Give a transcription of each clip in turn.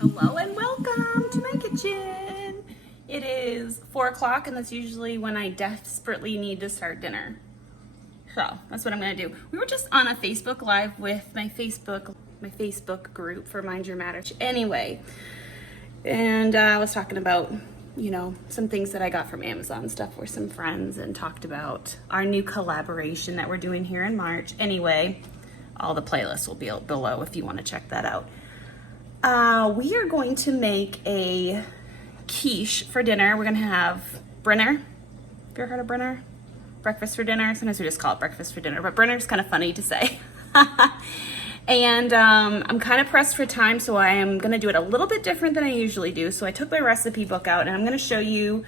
Hello and welcome to my kitchen. It is 4 o'clock and that's usually when I desperately need to start dinner. So that's what I'm gonna do. We were just on a Facebook Live with my Facebook group for Mind Your Matter. Anyway, and I was talking about, you know, some things that I got from Amazon stuff with some friends and talked about our new collaboration that we're doing here in March. Anyway, all the playlists will be below if you want to check that out. We are going to make a quiche for dinner. We're gonna have Brinner. Have you ever heard of Brinner? Breakfast for dinner. Sometimes we just call it breakfast for dinner, but Brinner's kind of funny to say. And I'm kind of pressed for time, so I am gonna do it a little bit different than I usually do. So I took my recipe book out and I'm gonna show you,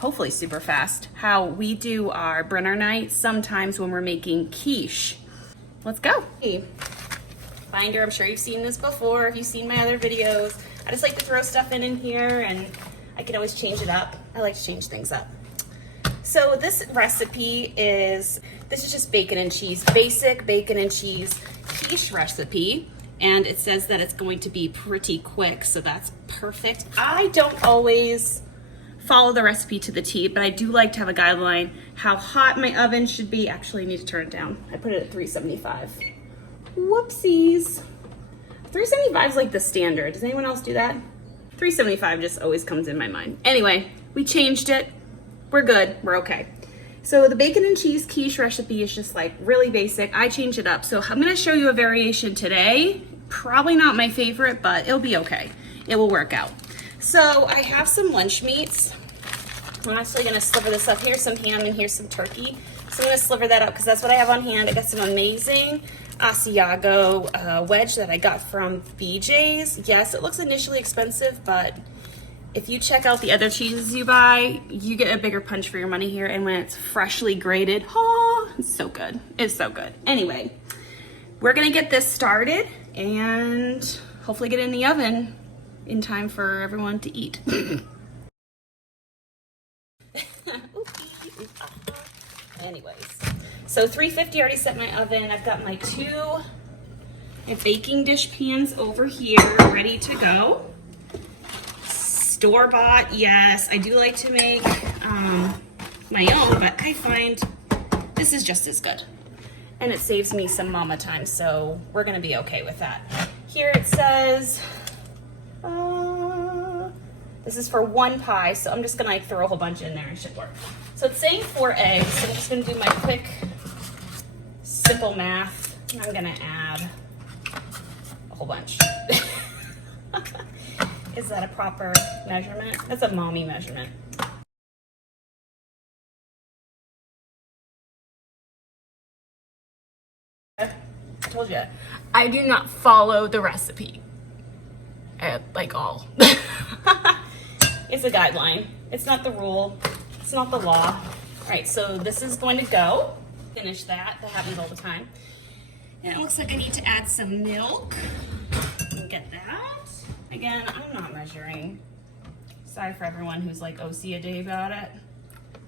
hopefully super fast, how we do our Brinner night sometimes when we're making quiche. Let's go. Binder, I'm sure you've seen this before if you've seen my other videos. I just like to throw stuff in here and I can always change it up. I like to change things up. So this recipe is just bacon and cheese, basic bacon and cheese quiche recipe. And it says that it's going to be pretty quick, so that's perfect. I don't always follow the recipe to the T, but I do like to have a guideline how hot my oven should be. Actually, I need to turn it down. I put it at 375. Whoopsies. 375 is like the standard. Does anyone else do that? 375 just always comes in my mind. Anyway, we changed it. We're good. We're okay. So the bacon and cheese quiche recipe is just like really basic. I changed it up. So I'm going to show you a variation today. Probably not my favorite, but it'll be okay. It will work out. So I have some lunch meats. I'm actually going to sliver this up. Here's some ham and here's some turkey. So I'm going to sliver that up because that's what I have on hand. I got some amazing Asiago wedge that I got from BJ's. Yes, it looks initially expensive, but if you check out the other cheeses you buy, you get a bigger punch for your money here. And when it's freshly grated, oh, it's so good. It's so good. Anyway, we're going to get this started and hopefully get it in the oven in time for everyone to eat. Anyways, so 350 already set my oven. I've got my my baking dish pans over here ready to go. Store-bought, yes. I do like to make my own, but I find this is just as good. And it saves me some mama time, so we're gonna be okay with that. Here it says, this is for 1 pie, so I'm just gonna like throw a whole bunch in there and it should work. So it's saying 4 eggs, so I'm just gonna do my quick, simple math. And I'm gonna add a whole bunch. Is that a proper measurement? That's a mommy measurement. I told you, I do not follow the recipe at like all. It's a guideline. It's not the rule. It's not the law. All right, so this is going to go. Finish that. That happens all the time. And it looks like I need to add some milk. Get that. Again, I'm not measuring. Sorry for everyone who's like OCD about it.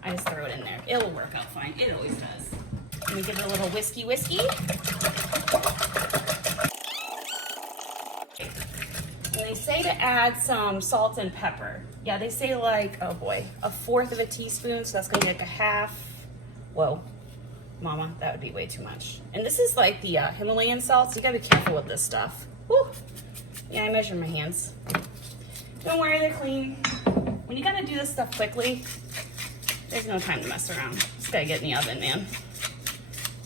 I just throw it in there. It'll work out fine. It always does. Let me give it a little whiskey. And they say to add some salt and pepper. Yeah, they say like, oh boy, 1/4 of a teaspoon. So that's gonna be like a half. Whoa, mama, that would be way too much. And this is like the Himalayan salt, so you gotta be careful with this stuff. Woo. Yeah, I measure my hands. Don't worry, they're clean. When you gotta do this stuff quickly, there's no time to mess around. Just gotta get in the oven, man.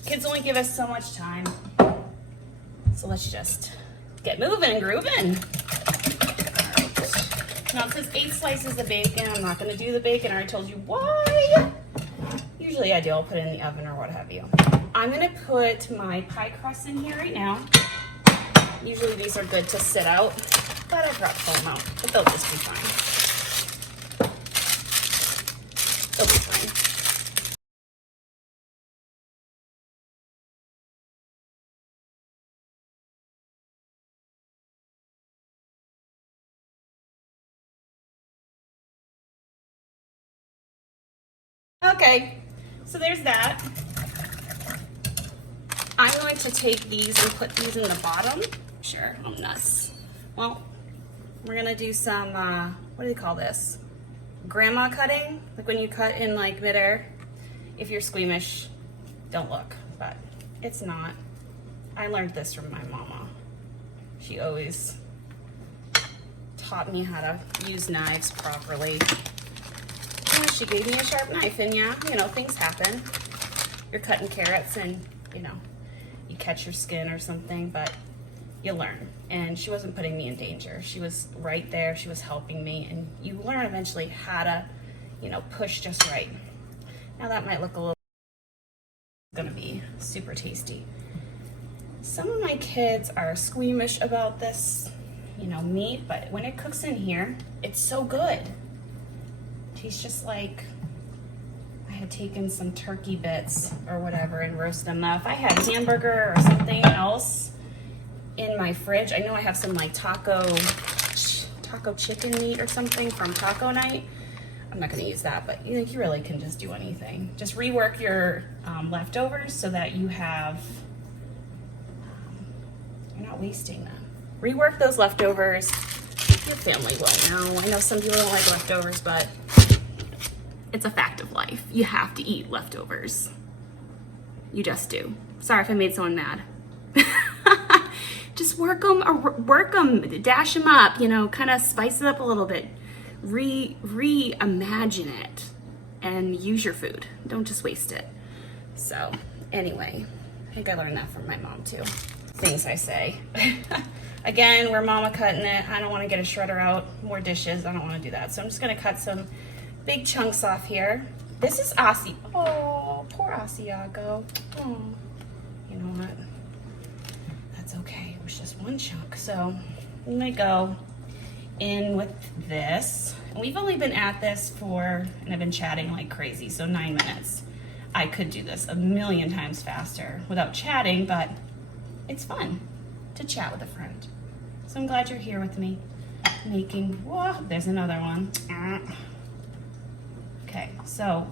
Kids only give us so much time. So let's just get moving and grooving. Right. Now it says 8 slices of bacon. I'm not gonna do the bacon. I already told you why. Usually I do, I'll put it in the oven or what have you. I'm gonna put my pie crust in here right now. Usually these are good to sit out, but I brought foam out, but they'll just be fine. They'll be fine. Okay, so there's that. I'm going to take these and put these in the bottom. Sure, I'm nuts. Well, we're gonna do some, what do they call this? Grandma cutting, like when you cut in like midair. If you're squeamish, don't look, but it's not. I learned this from my mama. She always taught me how to use knives properly. Yeah, she gave me a sharp knife, and yeah, you know, things happen. You're cutting carrots and, you know, you catch your skin or something, but you learn. And she wasn't putting me in danger. She was right there, she was helping me, and you learn eventually how to, you know, push just right. Now that might look a little, gonna be super tasty. Some of my kids are squeamish about this, you know, meat, but when it cooks in here, it's so good. Tastes just like I had taken some turkey bits or whatever and roasted them up. If I had hamburger or something else in my fridge, I know I have some like taco chicken meat or something from taco night. I'm not gonna use that, but you really can just do anything. Just rework your leftovers so that you have, you're not wasting them. Rework those leftovers. Your family will know. I know some people don't like leftovers, but it's a fact of life. You have to eat leftovers. You just do. Sorry if I made someone mad. Just work them, dash them up, you know, kind of spice it up a little bit. Reimagine it and use your food. Don't just waste it. So anyway, I think I learned that from my mom too. Things I say. Again, we're mama cutting it. I don't want to get a shredder out, more dishes. I don't want to do that. So I'm just going to cut some big chunks off here. This is Asi. Oh, poor Asiago. Oh, you know what? That's okay. It was just one chunk. So I'm going to go in with this. And we've only been at this for, and I've been chatting like crazy, so 9 minutes. I could do this a million times faster without chatting, but it's fun to chat with a friend. So I'm glad you're here with me making, whoa, there's another one. Okay, so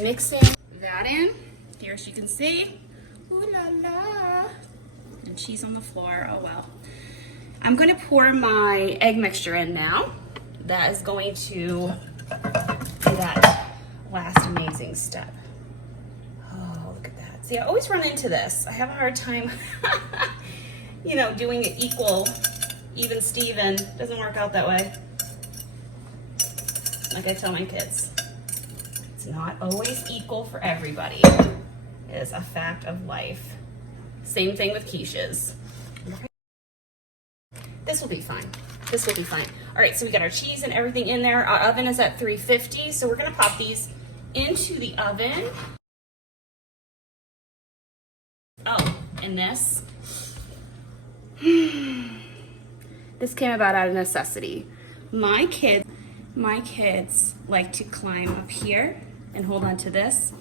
mixing that in, here as you can see, ooh la la, and cheese on the floor, oh well. I'm gonna pour my egg mixture in now. That is going to be that last amazing step. Oh, look at that. See, I always run into this. I have a hard time, you know, doing it even Steven. Doesn't work out that way. Like I tell my kids, it's not always equal for everybody. It is a fact of life. Same thing with quiches. This will be fine. This will be fine. All right, so we got our cheese and everything in there. Our oven is at 350, so we're gonna pop these into the oven. Oh, and this. This came about out of necessity. My kids like to climb up here and hold on to this.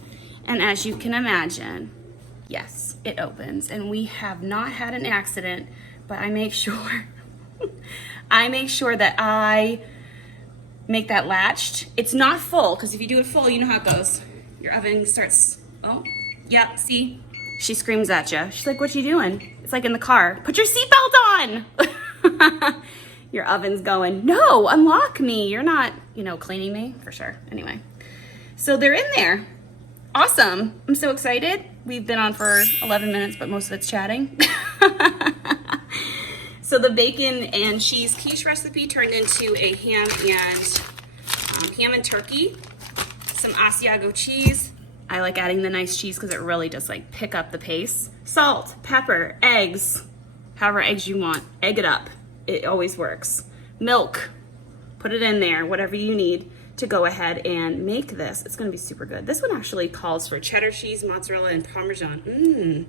And as you can imagine, yes, it opens. And we have not had an accident, but I make sure that I make that latched. It's not full, because if you do it full, you know how it goes. Your oven starts, oh, yeah, see? She screams at you. She's like, what you doing? It's like in the car. Put your seatbelt on! Your oven's going, no, unlock me. You're not, you know, cleaning me, for sure. Anyway, so they're in there. Awesome. I'm so excited. We've been on for 11 minutes, but most of it's chatting. So the bacon and cheese quiche recipe turned into a ham and turkey, some Asiago cheese. I like adding the nice cheese because it really does like pick up the pace. Salt, pepper, eggs, however eggs you want. Egg it up. It always works. Milk, put it in there, whatever you need to go ahead and make this. It's gonna be super good. This one actually calls for cheddar cheese, mozzarella, and Parmesan.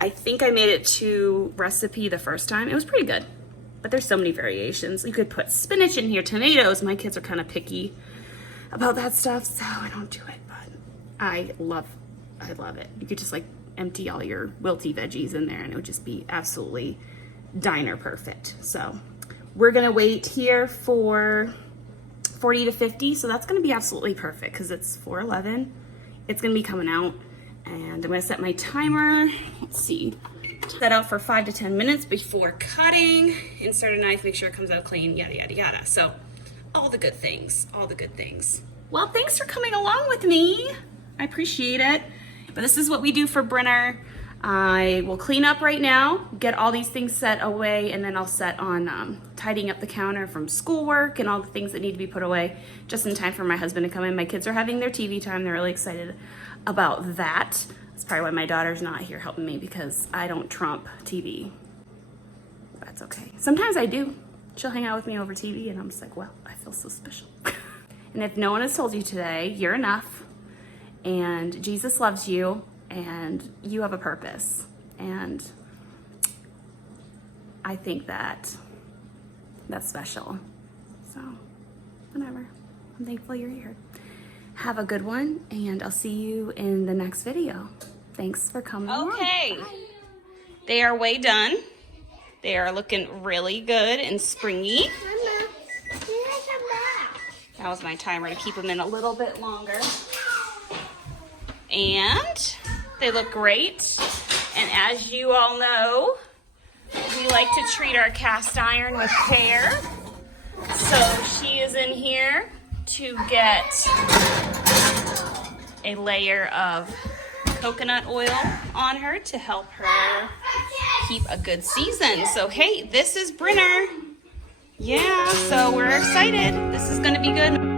I think I made it to recipe the first time. It was pretty good, but there's so many variations. You could put spinach in here, tomatoes. My kids are kind of picky about that stuff, so I don't do it, but I love it. You could just like empty all your wilty veggies in there and it would just be absolutely diner perfect. So we're gonna wait here for 40 to 50. So that's gonna be absolutely perfect because it's 4:11. It's gonna be coming out And I'm gonna set my timer. Let's see, set out for 5 to 10 minutes before cutting. Insert a knife, make sure it comes out clean, yada, yada, yada. So all the good things, all the good things. Well, thanks for coming along with me. I appreciate it. But this is what we do for Brinner. I will clean up right now, get all these things set away, and then I'll set on tidying up the counter from schoolwork and all the things that need to be put away just in time for my husband to come in. My kids are having their TV time. They're really excited about that. That's probably why my daughter's not here helping me, because I don't trump TV. That's okay. Sometimes I do. She'll hang out with me over TV and I'm just like, well, I feel so special. And if no one has told you today, you're enough, and Jesus loves you, and you have a purpose. And I think that's special. So whatever, I'm thankful you're here. Have a good one, and I'll see you in the next video. Thanks for coming. Okay, they are way done. They are looking really good and springy. That was my timer to keep them in a little bit longer. And they look great. And as you all know, we like to treat our cast iron with care. So she is in here to get a layer of coconut oil on her to help her keep a good season. So hey, this is Brinner. Yeah, so we're excited. This is gonna be good.